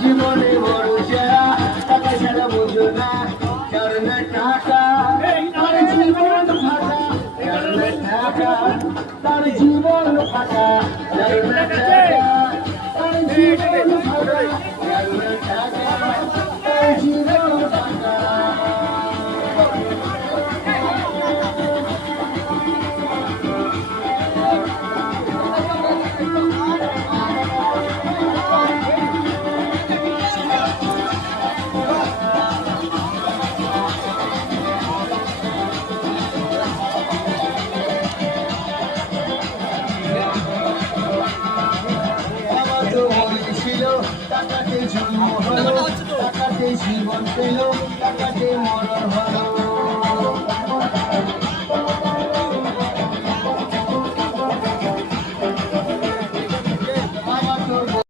জীবনে বড় সেরা টাকা ছাড়া বুঝো না কারণে টাকা তার জীবন ফাঁকা কারণে টাকা তার জীবন ফাঁকা কারণে টাকা তার জীবন ফাঁকা কারণে টাকা তার জীবন ফাঁকা টাকাতে জন্ম হলো টাকাতে জীবন পেল টাকাতে মরণ হলো